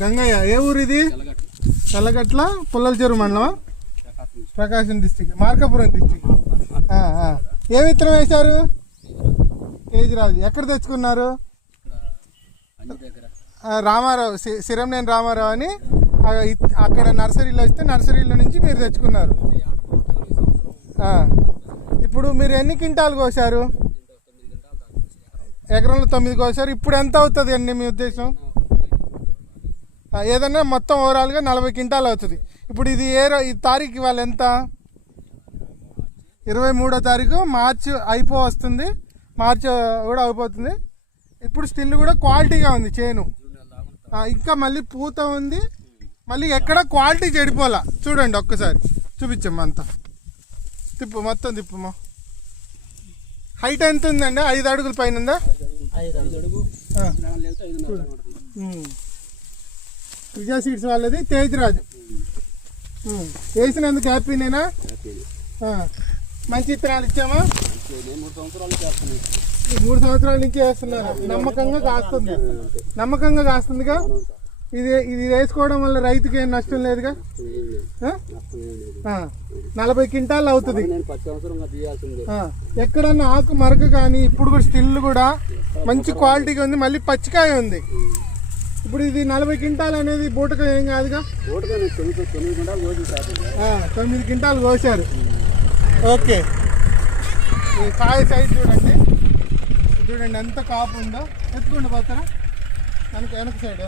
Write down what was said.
గంగయ్య. ఏ ఊరు ఇది? తెల్లగట్ల పుల్లల చెరువు మండలం, ప్రకాశం డిస్టిక్, మార్కాపురం డిస్టిక్. ఏ విత్తనం వేశారు? కేజీరాజు. ఎక్కడ తెచ్చుకున్నారు? రామారావు, సిరంనేని రామారావు అని అక్కడ నర్సరీలో వస్తే నర్సరీలో నుంచి మీరు తెచ్చుకున్నారు. ఇప్పుడు మీరు ఎన్ని క్వింటాలు కోసారు? ఎకరంలో 9 కోసారు. ఇప్పుడు ఎంత అవుతుంది అండి మీ ఉద్దేశం? ఏదన్నా మొత్తం ఓవరాల్గా 40 క్వింటాలు అవుతుంది. ఇప్పుడు ఇది ఈ తారీఖు ఇవాళ ఎంత? 23వ తారీఖు. మార్చి వస్తుంది, మార్చి కూడా అయిపోతుంది. ఇప్పుడు స్టిల్ కూడా క్వాలిటీగా ఉంది చేను. ఇంకా మళ్ళీ పూత ఉంది, మళ్ళీ ఎక్కడ క్వాలిటీ చెడిపోలా. చూడండి ఒక్కసారి చూపించమ్మా. అంతా తిప్పు, మొత్తం తిప్పుమా. హైట్ ఎంత ఉందండి? 5 అడుగుల పైన ఉందా? విజయ సీడ్స్ వాళ్ళది తేజరాజు. వేసినందుకు హ్యాపీనేనా? మంచి విత్తనాలు ఇచ్చామా? 3 సంవత్సరాల నుంచి వేస్తున్నారు. నమ్మకంగా కాస్తుందిగా. ఇది వేసుకోవడం వల్ల రైతుకి ఏం నష్టం లేదుగా. 40 క్వింటాలు అవుతుంది. ఎక్కడన్నా ఆకు మరక కానీ ఇప్పుడు కూడా స్టిల్ కూడా మంచి క్వాలిటీగా ఉంది, మళ్ళీ పచ్చికాయ ఉంది. ఇప్పుడు ఇది 40 క్వింటాల్ అనేది బూటకాయ ఏం కాదుగా. 9 క్వింటాలు కోసారు. ఓకే. ఈ కాయ సైజ్ చూడండి ఎంత కాపు ఉందో. ఎత్తుకుంటూ పోతారా? వెనక సైడ్